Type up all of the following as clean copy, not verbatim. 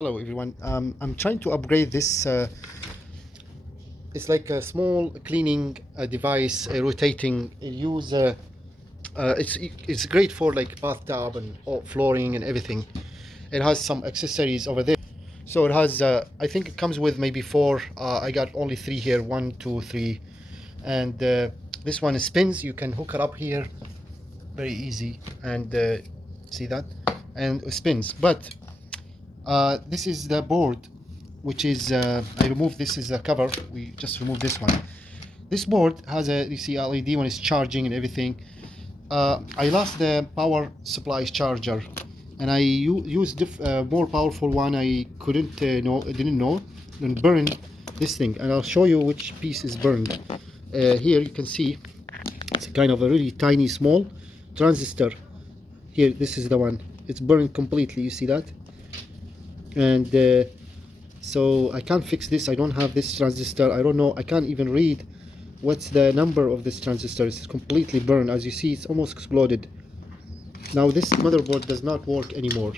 Hello everyone. I'm trying to upgrade this. It's like a small cleaning device, rotating. It's great for like bathtub and flooring and everything. It has some accessories over there. So it has. I think it comes with maybe four. I got only three here. One, two, three, and this one spins. You can hook it up here, very easy, and see that, and it spins. But this is the board, which is I removed. This is the cover. We just removed this one. This board has a, you see, LED when it's charging and everything. I lost the power supply charger, and I used more powerful one. I couldn't know, I didn't know, and burn this thing. And I'll show you which piece is burned. Here you can see it's kind of a really tiny, small transistor. Here, this is the one. It's burned completely. You see that? And so I can't fix this. I don't have this transistor. I don't know. I can't even read what's the number of this transistor. It's completely burned. As you see, it's almost exploded. Now this motherboard does not work anymore.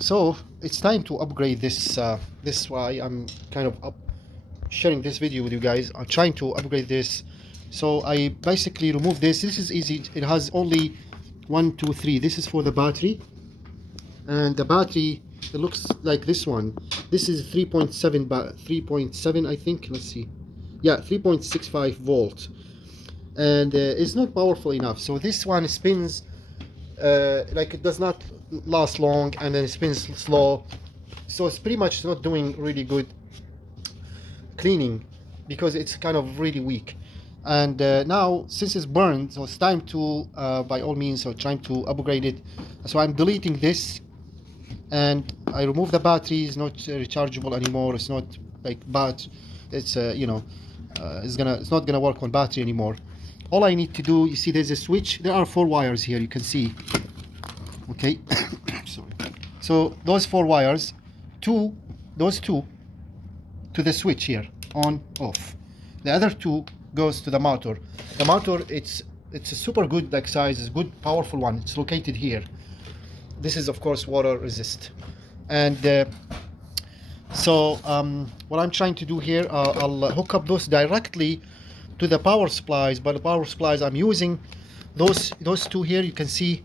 So it's time to upgrade this. This is why I'm kind of sharing this video with you guys. I'm trying to upgrade this. So I basically remove this. This is easy. It has only 1, 2, 3. This is for the battery. And the battery, it looks like this one. This is 3.7 I think. Let's see. Yeah, 3.65 volts, and it's not powerful enough. So this one spins like it does not last long, and then it spins slow. So it's pretty much not doing really good cleaning because it's kind of really weak. And now since it's burned, so it's time to by all means, so trying to upgrade it. So I'm deleting this, and I remove the battery. It's not rechargeable anymore. It's not like bad. It's it's not gonna work on battery anymore. All I need to do, you see, there's a switch. There are 4 wires here. You can see. Okay, sorry. So those 4 wires, those two to the switch here, on, off. The other 2 goes to the motor. The motor, it's a super good like size. It's a good powerful one. It's located here. This is of course water resist, and what I'm trying to do here, I'll hook up those directly to the power supplies. But the power supplies I'm using, those 2 here, you can see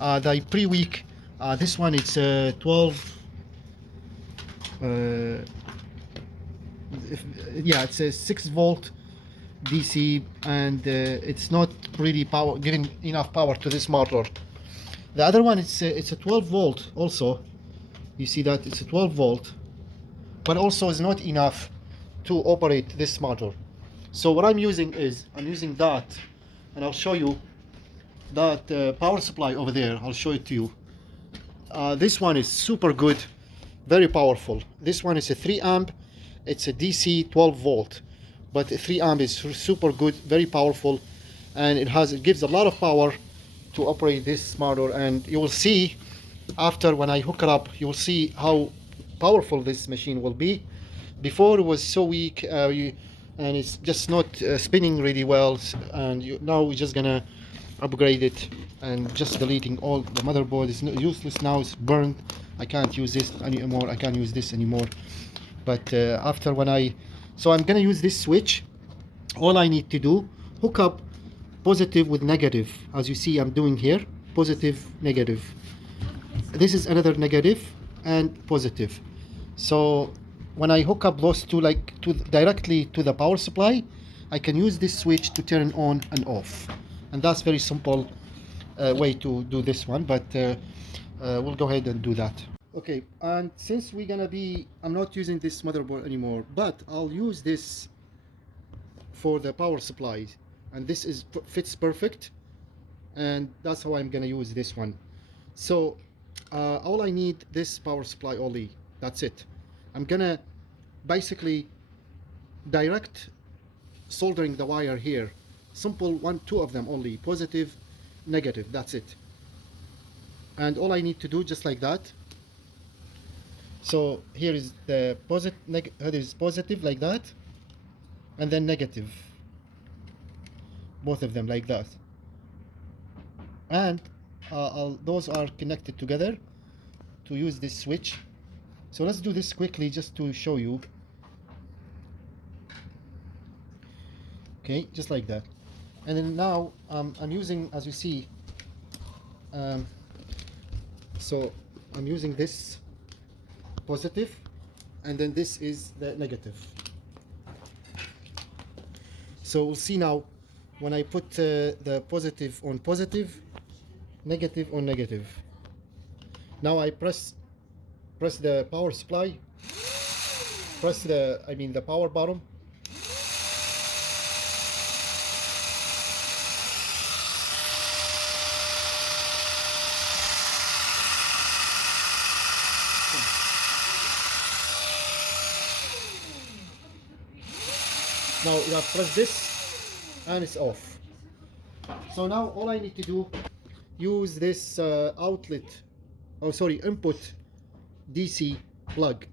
they pretty weak. This one, it's 12. Yeah, it's a 6-volt DC, and it's not really giving enough power to this motor. The other one, it's a 12 volt also. You see that it's a 12 volt, but also is not enough to operate this motor. So what I'm using is, I'm using that, and I'll show you that power supply over there. I'll show it to you. This one is super good, very powerful. This one is a 3 amp. It's a DC 12 volt, but 3 amp is super good, very powerful, and it gives a lot of power to operate this motor. And you will see after, when I hook it up, you will see how powerful this machine will be. Before it was so weak, and it's just not spinning really well, and now we're just gonna upgrade it, and just deleting all the motherboard. It's useless now. It's burned. I can't use this anymore. I can't use this anymore. But after, so I'm gonna use this switch. All I need to do, hook up positive with negative. As you see, I'm doing here positive, negative. This is another negative and positive. So when I hook up those two, directly to the power supply, I can use this switch to turn on and off. And that's very simple way to do this one, but we'll go ahead and do that. Okay, and since I'm not using this motherboard anymore, but I'll use this for the power supply, and this fits perfect, and that's how I'm gonna use this one. So all I need, this power supply only. That's it. I'm gonna basically direct soldering the wire here. Simple 2 of them only, positive, negative. That's it. And all I need to do, just like that. So here is the positive like that, and then negative. Both of them like that. And those are connected together to use this switch. So let's do this quickly just to show you. Okay, just like that. And then now I'm using, as you see, so I'm using this positive, and then this is the negative. So we'll see now when I put the positive on positive, negative on negative. Now I press the power supply, press the power bottom. Now you have pressed this and it's off. So now all I need to do, use this input DC plug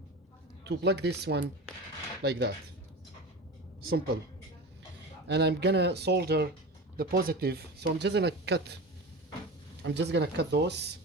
to plug this one like that. Simple. And I'm gonna solder the positive. So I'm just gonna cut those.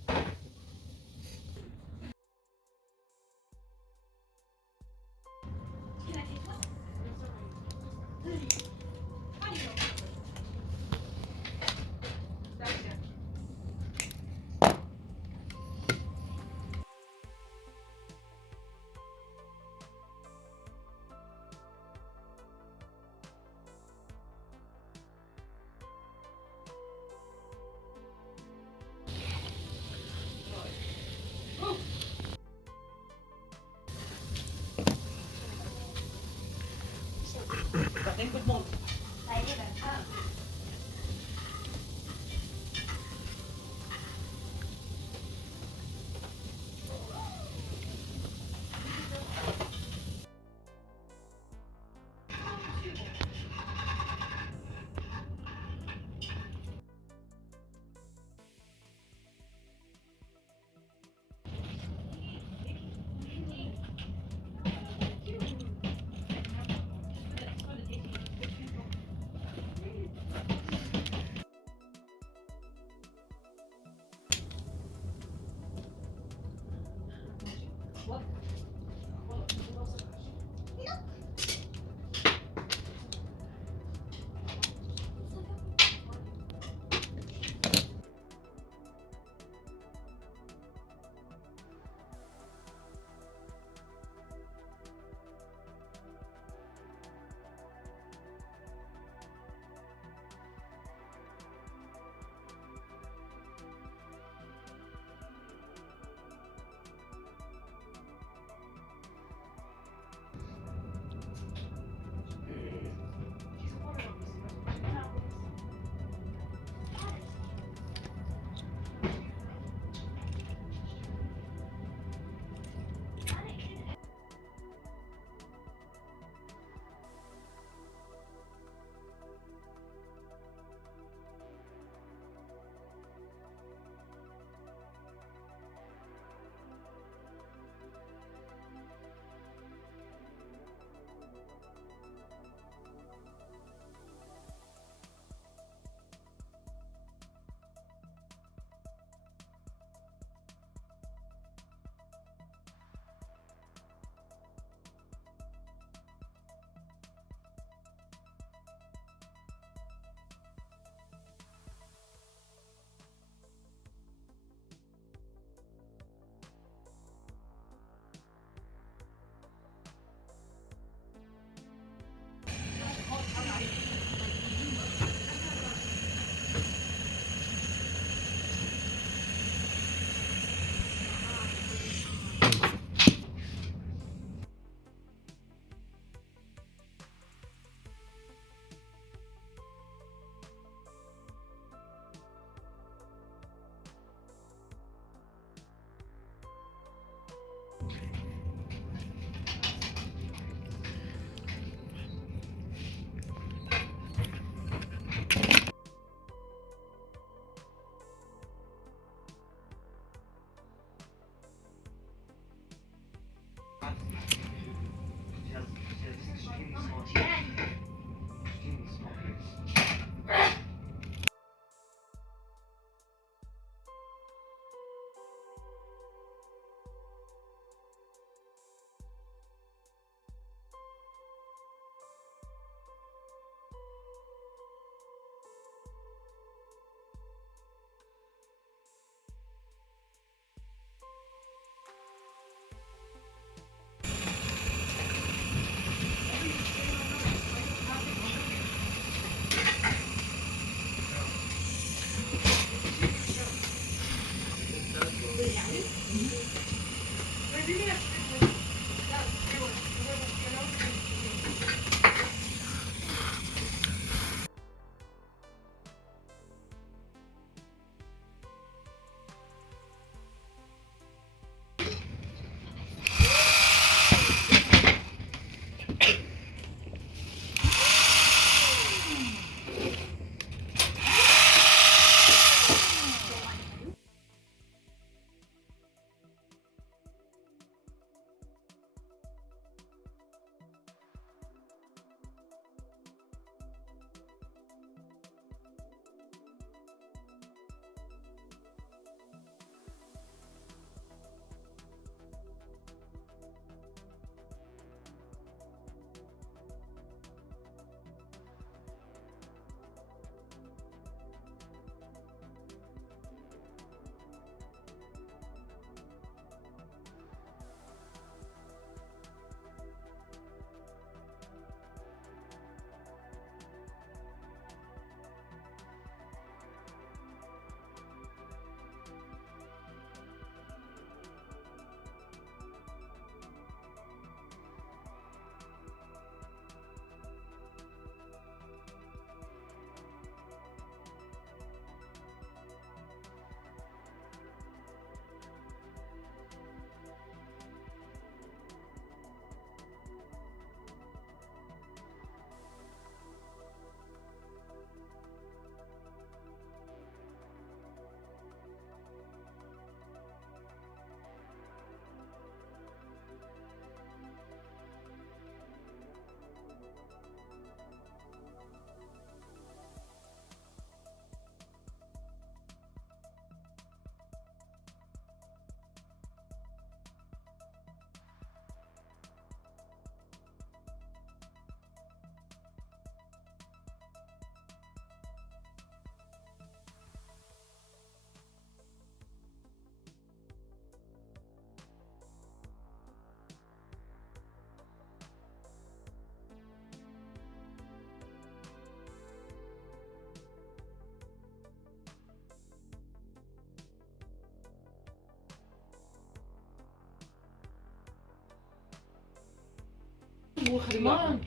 Come on.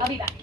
I'll be back.